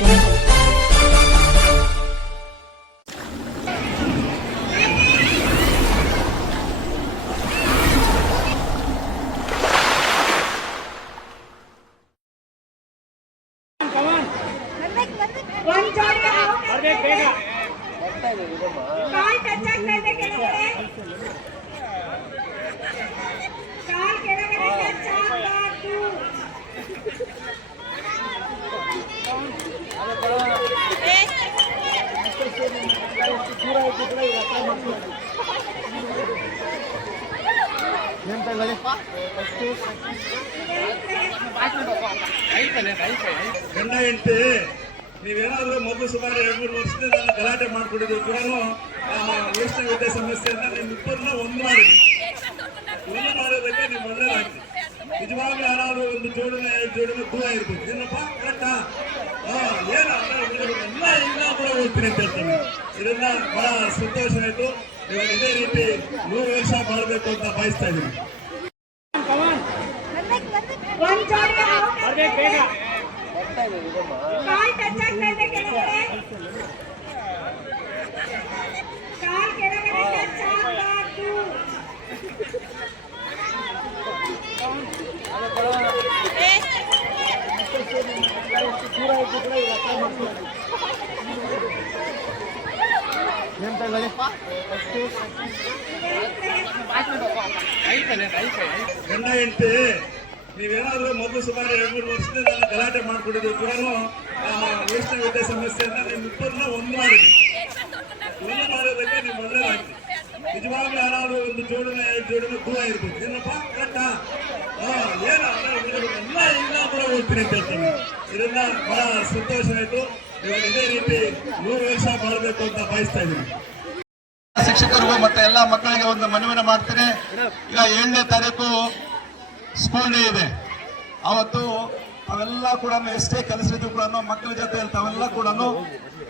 ಗಂಡ ಹೆಂಡತಿ ನೀವೇನಾದ್ರೂ ಮೊದಲು ಸುಮಾರು 2-3 ವರ್ಷದಿಂದ ನಾನು ಗಲಾಟೆ ಮಾಡ್ಕೊಡಿದ್ರು ಕೂಡ ವೈಷ್ಣವ ವಿದ್ಯಾಸಂಸ್ಥೆಯನ್ನ ನಿಮ್ಮಿಬ್ಬರನ್ನ ಒಂದು ಮಾಡೋದಕ್ಕೆ ನೀವು ಒಳ್ಳೇದಾಗ್ತದೆ. ನಿಜವಾಗ್ಲೂ ಯಾರಾದ್ರೂ ಒಂದು ಜೋಡಣೆ 2 ಜೋಡಣೆ ದೂರ ಇರ್ಬೇಕು. ಏನಪ್ಪ ಕರೆಕ್ಟಾ? ಏನು ಎಲ್ಲ ಇಲ್ಲ ಕೂಡ ಹೋಗ್ತೀನಿ ಅಂತ ಹೇಳ್ತೀನಿ. ಇದನ್ನ ಬಹಳ ಸಂತೋಷ ಆಯ್ತು. ಇವಾಗ ಇದೇ ರೀತಿ 100 ವರ್ಷ ಮಾಡಬೇಕು ಅಂತ ಬಯಸ್ತಾ ಇದ್ದೀನಿ. ಗಂಡ ಹೆಂಡತಿ ನೀವೇನಾದ್ರೂ ಮೊದಲು ಸುಮಾರು 2-3 ವರ್ಷದಿಂದ ನಾನು ಗಲಾಟೆ ಮಾಡ್ಕೊಡಿದ್ರು ಕೂಡ ವೈಷ್ಣವ ವಿದ್ಯಾಸಂಸ್ಥೆಯನ್ನ ನಿಮ್ಮಿಬ್ಬರನ್ನ ಒಂದು ಮಾಡೋದಕ್ಕೆ ನೀವು ಒಳ್ಳೇದಾಗ್ತದೆ. ನಿಜವಾಗ್ಲೂ ಯಾರಾದ್ರೂ ಒಂದು ಜೋಡಣೆ 2 ಜೋಡಣೆ ದೂರ ಇರ್ಬೇಕು. ಏನಪ್ಪ ಕರೆಕ್ಟಾ? ಏನು ಎಲ್ಲ ಇಲ್ಲ ಕೂಡ ಹೋಗ್ತೀನಿ ಅಂತ ಹೇಳ್ತೀನಿ. ಇದನ್ನ ಬಹಳ ಸಂತೋಷ ಆಯ್ತು. ಇವಾಗ ಇದೇ ರೀತಿ 100 ವರ್ಷ ಮಾಡಬೇಕು ಅಂತ ಬಯಸ್ತಾ ಇದ್ದೀನಿ. ಶಿಕ್ಷಕರಿಗೂ ಮತ್ತೆ ಎಲ್ಲ ಮಕ್ಕಳಿಗೆ ಒಂದು ಮನವಿಯನ್ನು ಮಾಡ್ತೀನಿ. ಈಗ 7ನೇ ತಾರೀಕು ಸ್ಕೂಲ್ ಡೇ ಇದೆ. ಅವತ್ತು ಅವೆಲ್ಲ ಕೂಡ ಎಷ್ಟೇ ಕಲಿಸಿದ್ರು ಕೂಡ ಮಕ್ಕಳ ಜೊತೆ ತಾವೆಲ್ಲ ಕೂಡ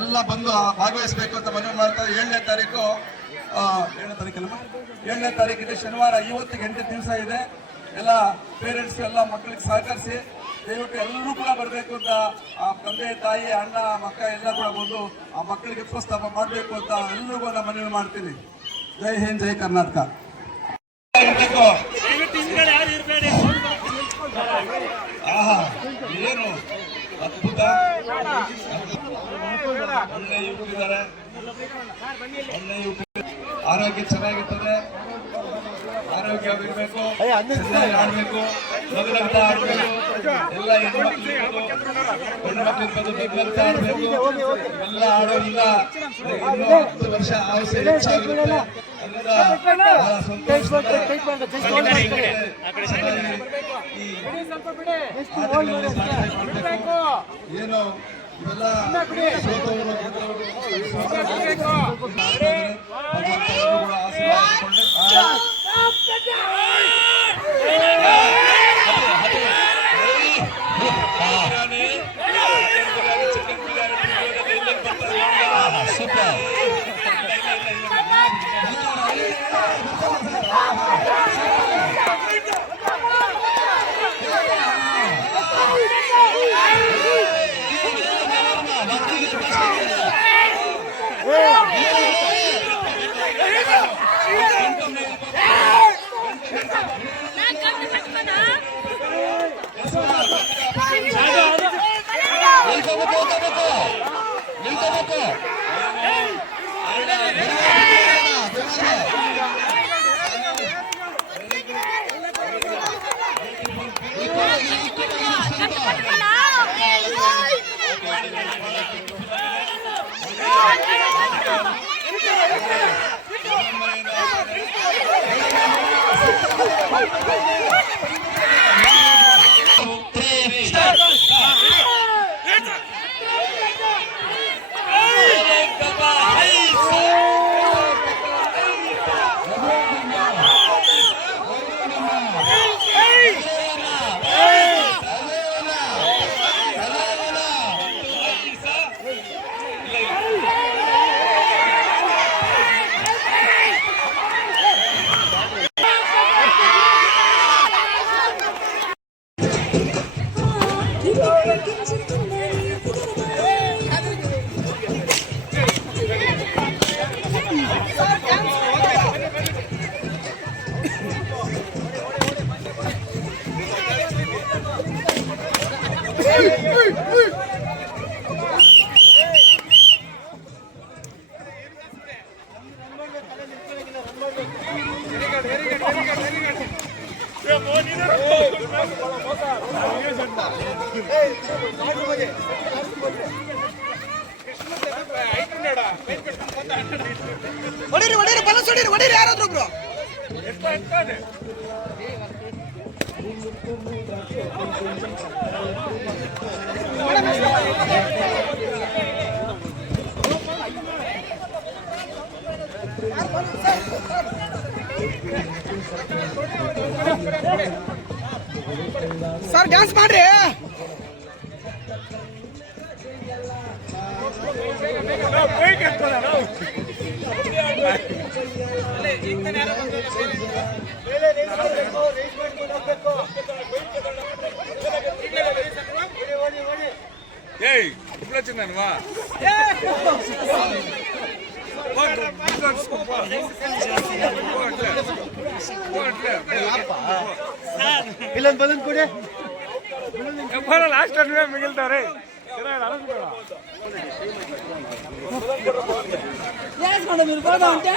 ಎಲ್ಲ ಬಂದು ಭಾಗವಹಿಸಬೇಕು ಅಂತ ಮನವಿ ಮಾಡ್ತಾರೆ. 7ನೇ ತಾರೀಕು 7ನೇ ತಾರೀಕಿದೆ ಶನಿವಾರ. ಇವತ್ತಿಗೆ 8 ದಿವಸ ಇದೆ. ಎಲ್ಲ ಪೇರೆಂಟ್ಸ್ ಎಲ್ಲ ಮಕ್ಕಳಿಗೆ ಸಹಕರಿಸಿ ದಯವಿಟ್ಟು ಎಲ್ಲರೂ ಕೂಡ ಬರಬೇಕು ಅಂತ ಆ ತಂದೆ ತಾಯಿ ಅಣ್ಣ ಮಕ್ಕ ಎಲ್ಲ ಕೂಡ ಬಂದು ಆ ಮಕ್ಕಳಿಗೆ ಪ್ರೋತ್ಸಾಹ ಮಾಡಬೇಕು ಅಂತ ಎಲ್ಲರಿಗೂ ನಾನು ಮನವಿ ಮಾಡ್ತೀನಿ. ಜೈ ಹಿಂದ್, ಜೈ ಕರ್ನಾಟಕ. ಏನು ಅದ್ಭುತ, ಒಳ್ಳೆ ಯುವಕರಿದ್ದಾರೆ, ಒಳ್ಳೆ ಯುವಕರು. ಆರೋಗ್ಯ ಚೆನ್ನಾಗಿರ್ತದೆ, ಆರೋಗ್ಯವಾಗಿರ್ಬೇಕು, ಆಡ್ಬೇಕು, ನಗನಗ್ತಾ ಆಡ್ಬೇಕು, ಎಲ್ಲ ಹೆಣ್ಮಕ್ಳು ಗಂಡು ಮಕ್ಕಳು ನಗನಗ್ತಾ ಆಡ್ಬೇಕು. ಇವೆಲ್ಲ ಆಡೋದ್ರಿಂದ ಇನ್ನೂ 10 ವರ್ಷ ಆಯುಷ್ಯ ಹೆಚ್ಚಾಗಿರುತ್ತೆ. ಅದರಿಂದ ಬಹಳ ಸಂತೋಷ. ಏನು ಇವೆಲ್ಲ ಹೊಡೀರಿ ಹೊಡೀರಿ ಬಲಸ್ ಹೊಡೀರಿ ಹೊಡೀರಿ ಯಾರಾದ್ರೂ ಒಬ್ರು ಸರ್ ಡ್ಯಾನ್ಸ್ ಮಾಡ್ರಿ ಏಯ್ ಚಿನ್ನವಾ ಇಲ್ಲೊಂದು ಬಲೂನ್ ಕೊಡಿ ಲಾಸ್ಟ್ ಮಿಗಿಲ್ತಾರೆ మీరు పోదా ఉంటే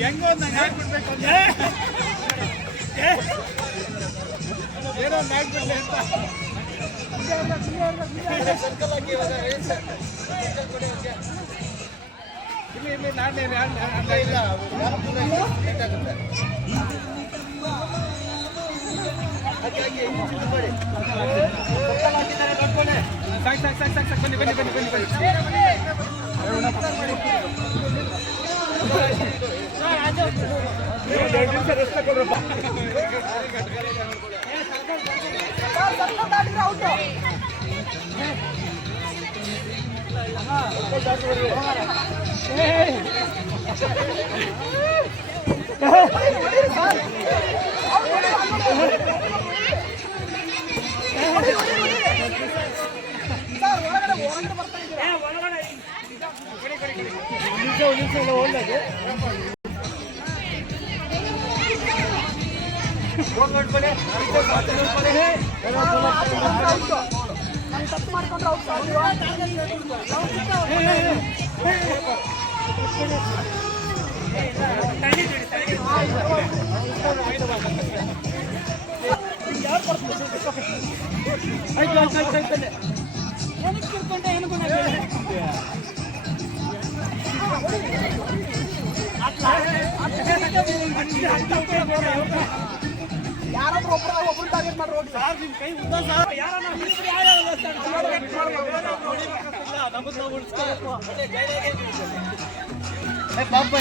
ಹೆಂಗೋ ಹಾಕ್ಬಿಡ್ಬೇಕು ಏನೋ ಹಾಕ್ಬಿಡ್ಲಿ ಅಂತ ಸರ್ಕಲ್ ಹಾಕಿ ಇಲ್ಲಿ ನಾನೇ ಇಲ್ಲ ಸಾಕು ಬನ್ನಿ ಬನ್ನಿ ಬನ್ನಿ ಬನ್ನಿ ಬನ್ನಿ ತಪ್ಪು ಮಾಡ್ಕೊಂಡ್ರೆ ಯಾರಾದ್ರೂ ಒಬ್ರು ಟಾರ್ಗೆಟ್ ಮಾಡಿ ಹೋಗಿ ಸರ್ ನಿಮ್ ಕೈ ಉದ್ದ ಸರ್ ಯಾರನ್ನ ಹಿಡಿಸ್ರಿ ನಮ್ಮನ್ನ ಉಳಿಸ್ಕೋಬೇಕು ಪಾಪ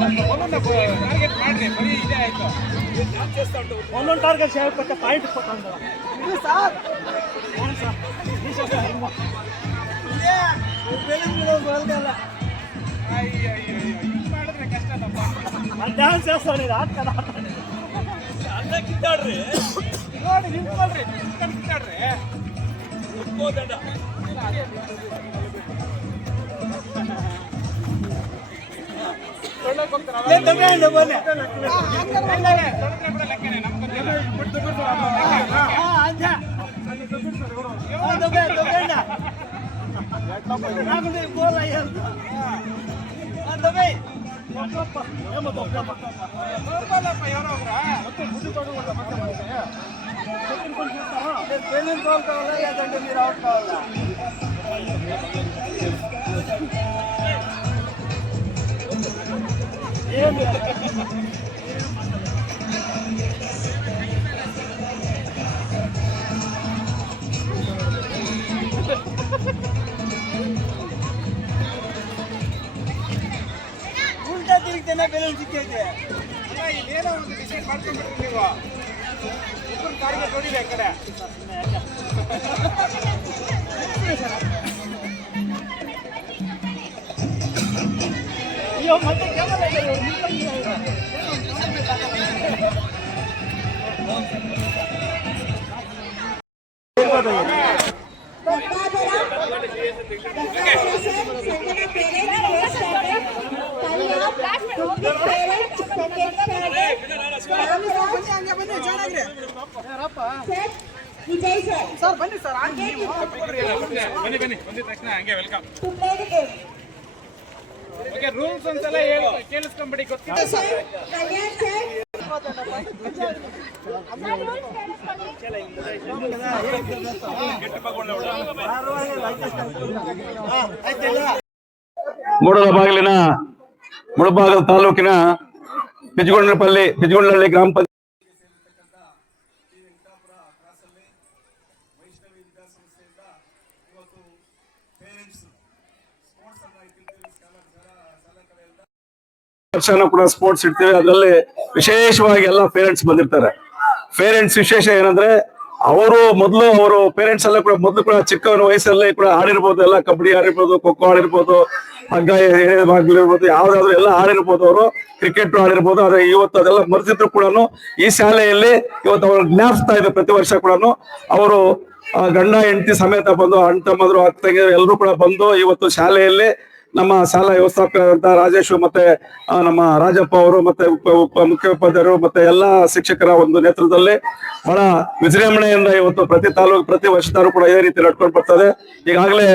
ಟಾರ್ಗೆಟ್ ಮಾಡ್ರಿ, ಬರೀ ಇದೇ ಆಯ್ತು. ಒಂದೊಂದು ಟಾರ್ಗೆಟ್ ಕೊಟ್ಟ ಪಾಯಿಂಟ್ ಕೊಟ್ಟಂದ ಇದು ಸರ್ ಮಾಡಿದ್ರೆ ಕಷ್ಟನಪ್ಪ. ಡ್ಯಾನ್ಸ್ చేస్తాడు ಆಡ್ತಾನೆ ಅಲ್ಲೇ ಕಿತ್ತಾಡ್ರಿ, ನೋಡಿ ನಿಂತ್ಕೊಳ್ರಿ, ಕಿತ್ತಾಡ್ರಿ. మీరు అవుట్ కావాలా ಉಲ್ಟಾ ತಿರುಗ್ತೇನೆ ಬೆಲೆ ಸಿಕ್ಕೈತೆ. ಇಲ್ಲೇನೋ ಒಂದು ಡಿಸೈಡ್ ಮಾಡ್ಕೊಂಡ್ಬಿಟ್ರಿ ನೀವು. ಇಬ್ಬರು ಟಾರ್ಗೆಟ್ ಹೊಡಿಬೇಕು ಕಡೆ. ಅಯ್ಯೋ ಮತ್ತೆ ಕ್ಯಾಮರಾ ಇದೆ ಸರ್ ಬನ್ನಿ ಸರ್ ಬನ್ನಿ ಬಂದಿದ ತಕ್ಷಣ ಹಂಗೆ ವೆಲ್ಕಮ್. ಓಕೆ, ರೂಲ್ಸ್ ಒಂದ್ಸಲ ಕೇಳಿಸ್ಕೊಂಬಿಡಿ, ಗೊತ್ತಿದೆ ಸರ್. ಮುಳಬಾಗಿಲು ತಾಲೂಕಿನ ಪಿಜಗೊಂಡನಹಳ್ಳಿ ಗ್ರಾಮ ಪಂಚಾಯತ್ ವರ್ಷನೂ ಕೂಡ ಸ್ಪೋರ್ಟ್ಸ್ ಇಡ್ತೀವಿ. ಅದರಲ್ಲಿ ವಿಶೇಷವಾಗಿ ಎಲ್ಲ ಪೇರೆಂಟ್ಸ್ ಬಂದಿರ್ತಾರೆ. ಪೇರೆಂಟ್ಸ್ ವಿಶೇಷ ಏನಂದ್ರೆ ಅವರು ಪೇರೆಂಟ್ಸ್ ಎಲ್ಲ ಕೂಡ ಮೊದಲು ಕೂಡ ಚಿಕ್ಕ ವಯಸ್ಸಲ್ಲೇ ಕೂಡ ಆಡಿರ್ಬೋದು, ಎಲ್ಲ ಕಬಡ್ಡಿ ಆಡಿರ್ಬೋದು, ಖೋ ಖೋ ಆಡಿರ್ಬೋದು, ಹಗ್ಗ ಎಳೆದಾಗ್ಲಿರ್ಬೋದು, ಯಾವ್ದಾದ್ರು ಎಲ್ಲ ಆಡಿರ್ಬೋದು, ಅವರು ಕ್ರಿಕೆಟ್ ಆಡಿರ್ಬೋದು. ಆದ್ರೆ ಇವತ್ತು ಅದೆಲ್ಲ ಮರೆತಿದ್ರು ಕೂಡ ಈ ಶಾಲೆಯಲ್ಲಿ ಇವತ್ತು ಅವ್ರು ಜ್ಞಾಪಿಸ್ತಾ ಇದೆ. ಪ್ರತಿ ವರ್ಷ ಕೂಡ ಅವರು ಗಂಡ ಹೆಂಡತಿ ಸಮೇತ ಬಂದು, ಅಣ್ಣ ತಮ್ಮದ್ರು ಅಕ್ಕ ತಂಗಿಯರು ಎಲ್ಲರೂ ಕೂಡ ಬಂದು ಇವತ್ತು ಶಾಲೆಯಲ್ಲಿ ನಮ್ಮ ಶಾಲಾ ವ್ಯವಸ್ಥಾಪಕರಂತ ರಾಜೇಶ್ ಮತ್ತೆ ನಮ್ಮ ರಾಜಪ್ಪ ಅವರು ಮತ್ತೆ ಮುಖ್ಯೋಪಾಧ್ಯಾಯರು ಮತ್ತೆ ಎಲ್ಲಾ ಶಿಕ್ಷಕರ ಒಂದು ನೇತೃತ್ವದಲ್ಲಿ ಬಹಳ ವಿಜೃಂಭಣೆಯಿಂದ ಇವತ್ತು ಪ್ರತಿ ತಾಲೂಕು ಪ್ರತಿ ವರ್ಷದವರು ಕೂಡ ಇದೇ ರೀತಿ ನಡ್ಕೊಂಡು ಬರ್ತದೆ. ಈಗಾಗಲೇ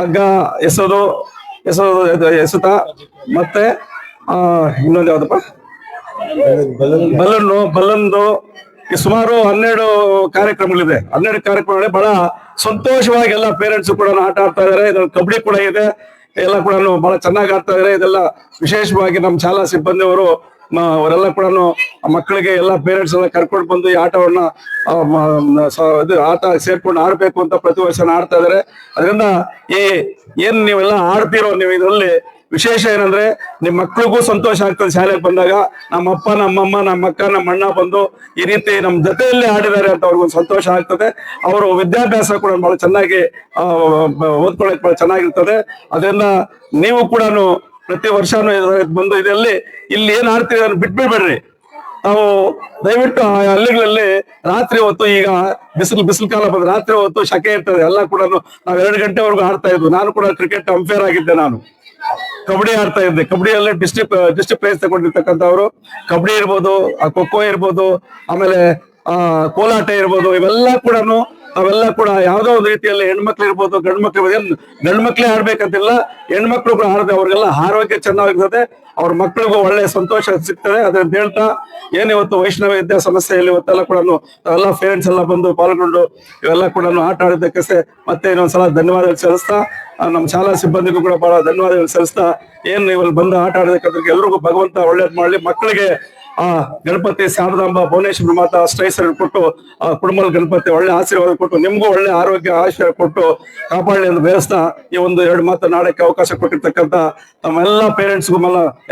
ಹಗ್ಗ ಎಸುತ್ತ ಮತ್ತೆ ಇನ್ನೊಂದು ಯಾವ್ದಪ್ಪ ಬಲೂನ್ದು ಈ ಸುಮಾರು 12 ಕಾರ್ಯಕ್ರಮಗಳಿದೆ. 12 ಕಾರ್ಯಕ್ರಮಗಳಲ್ಲಿ ಬಹಳ ಸಂತೋಷವಾಗಿ ಎಲ್ಲ ಪೇರೆಂಟ್ಸ್ ಕೂಡ ಆಟ ಆಡ್ತಾ ಇದಾರೆ. ಇದ್ರಲ್ಲಿ ಕಬಡ್ಡಿ ಕೂಡ ಇದೆ, ಎಲ್ಲ ಕೂಡ ಬಹಳ ಚೆನ್ನಾಗಿ ಆಡ್ತಾ ಇದಾರೆ. ಇದೆಲ್ಲ ವಿಶೇಷವಾಗಿ ನಮ್ಮ ಶಾಲಾ ಸಿಬ್ಬಂದಿಯವರು ಅವರೆಲ್ಲ ಕೂಡ ಮಕ್ಕಳಿಗೆ ಎಲ್ಲ ಪೇರೆಂಟ್ಸ್ ಎಲ್ಲ ಕರ್ಕೊಂಡು ಬಂದು ಈ ಆಟವನ್ನ ಆಟ ಸೇರ್ಕೊಂಡು ಆಡ್ಬೇಕು ಅಂತ ಪ್ರತಿ ವರ್ಷ ಆಡ್ತಾ ಇದಾರೆ. ಅದರಿಂದ ಏನ್ ನೀವೆಲ್ಲ ಆಡ್ತಿರೋ ನೀವು ಇದರಲ್ಲಿ ವಿಶೇಷ ಏನಂದ್ರೆ ನಿಮ್ ಮಕ್ಳಿಗೂ ಸಂತೋಷ ಆಗ್ತದೆ. ಶಾಲೆಗೆ ಬಂದಾಗ ನಮ್ಮಪ್ಪ ನಮ್ಮಮ್ಮ ನಮ್ಮ ಅಕ್ಕ ನಮ್ಮ ಅಣ್ಣ ಬಂದು ಈ ರೀತಿ ನಮ್ ಜೊತೆಯಲ್ಲೇ ಆಡಿದ್ದಾರೆ ಅಂತ ಅವ್ರಿಗೊಂದು ಸಂತೋಷ ಆಗ್ತದೆ. ಅವರು ವಿದ್ಯಾಭ್ಯಾಸ ಕೂಡ ಬಹಳ ಚೆನ್ನಾಗಿ ಓದ್ಕೊಳಕ್ ಬಹಳ ಚೆನ್ನಾಗಿರ್ತದೆ. ಅದರಿಂದ ನೀವು ಕೂಡ ಪ್ರತಿ ವರ್ಷನೂ ಬಂದು ಇದರಲ್ಲಿ ಇಲ್ಲಿ ಏನ್ ಆಡ್ತೀವಿ ಅದನ್ನು ಬಿಟ್ಬಿಡ್ಬೇಡ್ರಿ. ನಾವು ದಯವಿಟ್ಟು ಆ ಹಳ್ಳಿಗಳಲ್ಲಿ ರಾತ್ರಿ ಹೊತ್ತು, ಈಗ ಬಿಸಿಲು ಕಾಲ ಬಂದ್ರೆ ರಾತ್ರಿ ಹೊತ್ತು ಶಕೆ ಇರ್ತದೆ, ಎಲ್ಲ ಕೂಡ ನಾವ್ 2 ಗಂಟೆವರೆಗೂ ಆಡ್ತಾ ಇದ್ವಿ. ನಾನು ಕೂಡ ಕ್ರಿಕೆಟ್ ಅಂಪೈರ್ ಆಗಿದ್ದೆ. ನಾನು ಕಬಡ್ಡಿ ಆಡ್ತಾ ಇದ್ದೆ. ಕಬಡ್ಡಿಯಲ್ಲೇ ಡಿಸ್ಟ್ರಿಕ್ಟ್ ಪ್ರೈಸ್ ತಗೊಂಡಿರ್ತಕ್ಕಂಥವ್ರು. ಕಬಡ್ಡಿ ಇರ್ಬೋದು, ಖೋ ಖೋ ಇರ್ಬೋದು, ಆಮೇಲೆ ಕೋಲಾಟ ಇರ್ಬೋದು, ಇವೆಲ್ಲ ಕೂಡ ನಾವೆಲ್ಲ ಕೂಡ ಯಾವ್ದೋ ಒಂದು ರೀತಿಯಲ್ಲಿ ಹೆಣ್ಮಕ್ಳು ಇರ್ಬೋದು, ಗಂಡು ಮಕ್ಳು ಇರ್ಬೋದು. ಗಂಡು ಮಕ್ಳೇ ಆಡ್ಬೇಕಂತಿಲ್ಲ, ಹೆಣ್ಮಕ್ಳು ಕೂಡ ಆಡದೆ ಅವ್ರಿಗೆಲ್ಲ ಆರೋಗ್ಯ ಚೆನ್ನಾಗಿರ್ತದೆ, ಅವ್ರ ಮಕ್ಳಿಗೂ ಒಳ್ಳೆ ಸಂತೋಷ ಸಿಗ್ತದೆ. ಅದನ್ನ ಹೇಳ್ತಾ ಏನಿವತ್ತು ವೈಷ್ಣವ ವಿದ್ಯಾ ಸಂಸ್ಥೆಯಲ್ಲಿ ಇವತ್ತೆಲ್ಲ ಕೂಡ ಎಲ್ಲ ಪೇರೆಂಟ್ಸ್ ಎಲ್ಲ ಬಂದು ಪಾಲ್ಗೊಂಡು ಇವೆಲ್ಲ ಕೂಡ ಆಟ ಆಡಿದ್ದಕ್ಕೆ ಮತ್ತೆ ಇನ್ನೊಂದ್ಸಲ ಧನ್ಯವಾದಗಳು ಸಲ್ಲಿಸ್ತಾ, ನಮ್ಮ ಶಾಲಾ ಸಿಬ್ಬಂದಿಗೂ ಕೂಡ ಬಹಳ ಧನ್ಯವಾದಗಳು ಸಲ್ಲಿಸ್ತಾ, ಏನ್ ಇಲ್ಲಿ ಬಂದು ಆಟ ಆಡೋದಕ್ಕೆ ಎಲ್ರಿಗೂ ಭಗವಂತ ಒಳ್ಳೇದ್ ಮಾಡ್ಲಿ. ಮಕ್ಕಳಿಗೆ ಗಣಪತಿ ಶಾರದಾಂಬ ಭುವನೇಶ್ವರಿ ಮಾತಾ ಅಷ್ಟೈಶ್ವರ್ಯ ಕೊಟ್ಟು ಕುಟುಂಬದ ಗಣಪತಿ ಒಳ್ಳೆ ಆಶೀರ್ವಾದ ಕೊಟ್ಟು ನಿಮ್ಗೂ ಒಳ್ಳೆ ಆರೋಗ್ಯ ಆಶೀರ್ವಾದ ಕೊಟ್ಟು ಕಾಪಾಡಲಿ ಎಂದು ಬೇಯಿಸ್ತಾ ಈ ಒಂದು 2 ಮಾತು ನಾಡಕ್ಕೆ ಅವಕಾಶ ಕೊಟ್ಟಿರ್ತಕ್ಕಂಥ ತಮ್ಮೆಲ್ಲ ಪೇರೆಂಟ್ಸ್ಗೂ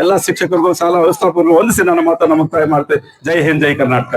ಎಲ್ಲ ಶಿಕ್ಷಕರಿಗೂ ಶಾಲಾ ವ್ಯವಸ್ಥಾಪಕರಿಗೂ ವಂದಿಸಿ ನನ್ನ ಮಾತನ್ನು ಮುಕ್ತಾಯ ಮಾಡ್ತೇವೆ. ಜೈ ಹಿಂದ್, ಜೈ ಕರ್ನಾಟಕ.